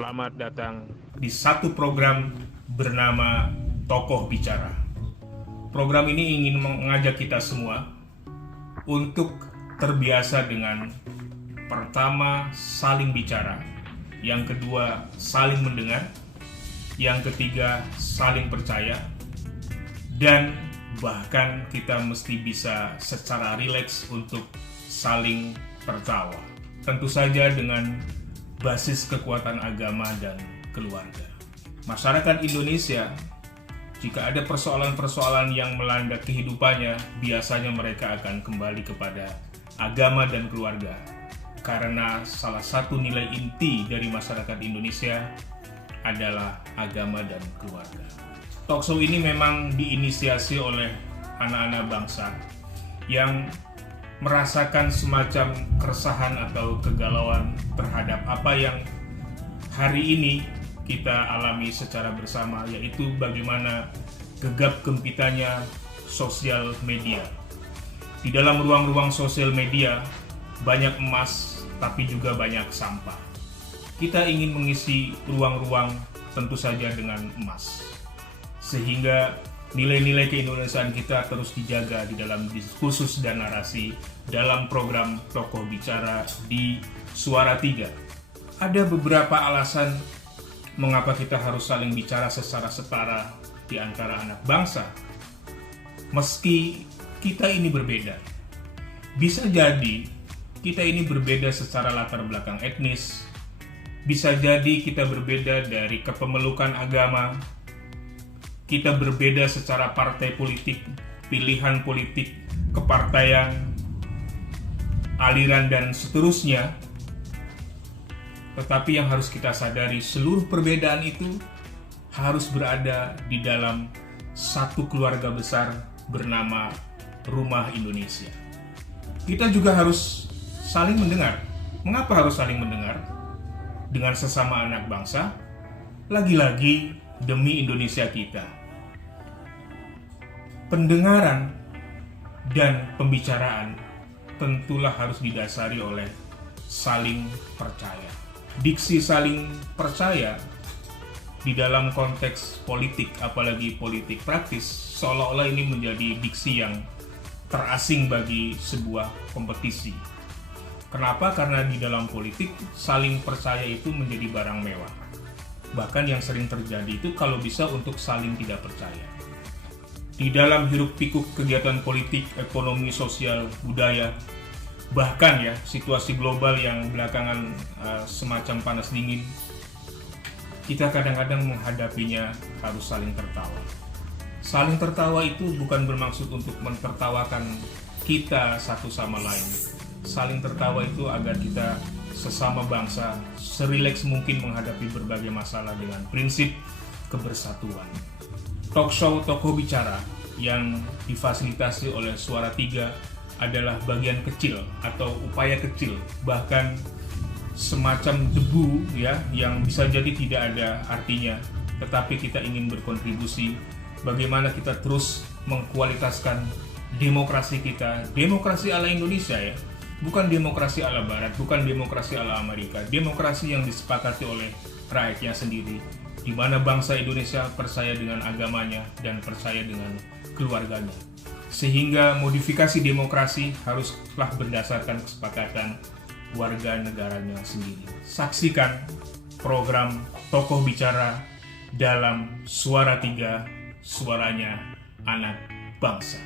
Selamat datang di satu program bernama Tokoh Bicara. Program ini ingin mengajak kita semua untuk terbiasa dengan pertama saling bicara, yang kedua saling mendengar, yang ketiga saling percaya, dan bahkan kita mesti bisa secara rileks untuk saling tertawa. Tentu saja dengan basis kekuatan agama dan keluarga. Masyarakat Indonesia, jika ada persoalan-persoalan yang melanda kehidupannya, biasanya mereka akan kembali kepada agama dan keluarga. Karena salah satu nilai inti dari masyarakat Indonesia adalah agama dan keluarga. Talkshow ini memang diinisiasi oleh anak-anak bangsa yang merasakan semacam keresahan atau kegalauan terhadap apa yang hari ini kita alami secara bersama, yaitu bagaimana gegap gempitanya sosial media. Di dalam ruang-ruang sosial media banyak emas tapi juga banyak sampah. Kita ingin mengisi ruang-ruang tentu saja dengan emas, sehingga nilai-nilai keindonesiaan kita terus dijaga di dalam diskursus dan narasi dalam program Tokoh Bicara di Suara 3. Ada beberapa alasan mengapa kita harus saling bicara secara setara di antara anak bangsa. Meski kita ini berbeda. Bisa jadi kita ini berbeda secara latar belakang etnis. Bisa jadi kita berbeda dari kepemilikan agama. Kita berbeda secara partai politik, pilihan politik, kepartaian, aliran, dan seterusnya. Tetapi yang harus kita sadari, seluruh perbedaan itu harus berada di dalam satu keluarga besar bernama Rumah Indonesia. Kita juga harus saling mendengar. Mengapa harus saling mendengar? Dengan sesama anak bangsa, lagi-lagi demi Indonesia kita. Pendengaran dan pembicaraan tentulah harus didasari oleh saling percaya. Diksi saling percaya di dalam konteks politik, apalagi politik praktis, seolah-olah ini menjadi diksi yang terasing bagi sebuah kompetisi. Kenapa? Karena di dalam politik saling percaya itu menjadi barang mewah. Bahkan yang sering terjadi itu kalau bisa untuk saling tidak percaya. Di dalam hiruk-pikuk kegiatan politik, ekonomi, sosial, budaya, bahkan ya situasi global yang belakangan semacam panas dingin, kita kadang-kadang menghadapinya harus saling tertawa. Saling tertawa itu bukan bermaksud untuk mentertawakan kita satu sama lain. Saling tertawa itu agar kita sesama bangsa serileks mungkin menghadapi berbagai masalah dengan prinsip kebersatuan. Talkshow Tokoh Bicara yang difasilitasi oleh Suara 3 adalah bagian kecil atau upaya kecil, bahkan semacam debu ya, yang bisa jadi tidak ada artinya, tetapi kita ingin berkontribusi bagaimana kita terus mengkualitaskan demokrasi kita, demokrasi ala Indonesia ya, bukan demokrasi ala Barat, bukan demokrasi ala Amerika, demokrasi yang disepakati oleh rakyatnya sendiri, di mana bangsa Indonesia percaya dengan agamanya dan percaya dengan keluarganya. Sehingga modifikasi demokrasi haruslah berdasarkan kesepakatan warga negaranya sendiri. Saksikan program Tokoh Bicara dalam Suara 3, suaranya anak bangsa.